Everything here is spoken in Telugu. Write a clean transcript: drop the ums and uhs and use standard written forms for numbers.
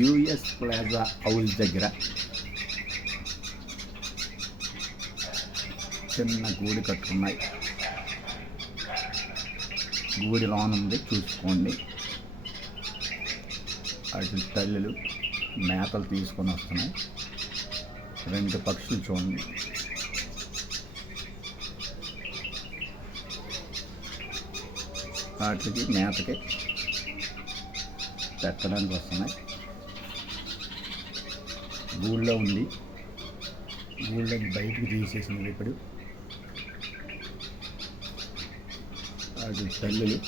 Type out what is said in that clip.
యూఎస్ ప్లాజా హౌస్ దగ్గర చిన్న గూడి కట్టుకున్నాయి. గూడి లోన్ ఉంది, చూసుకోండి. అటు తల్లులు మేతలు తీసుకొని వస్తున్నాయి. 2 పక్షులు చూడండి. వాటికి మేతకి పెట్టడానికి వస్తున్నాయి. గూళ్ళో ఉంది, గూళ్ళని బయటికి తీసేసింది ఇప్పుడు. అటు తల్లులు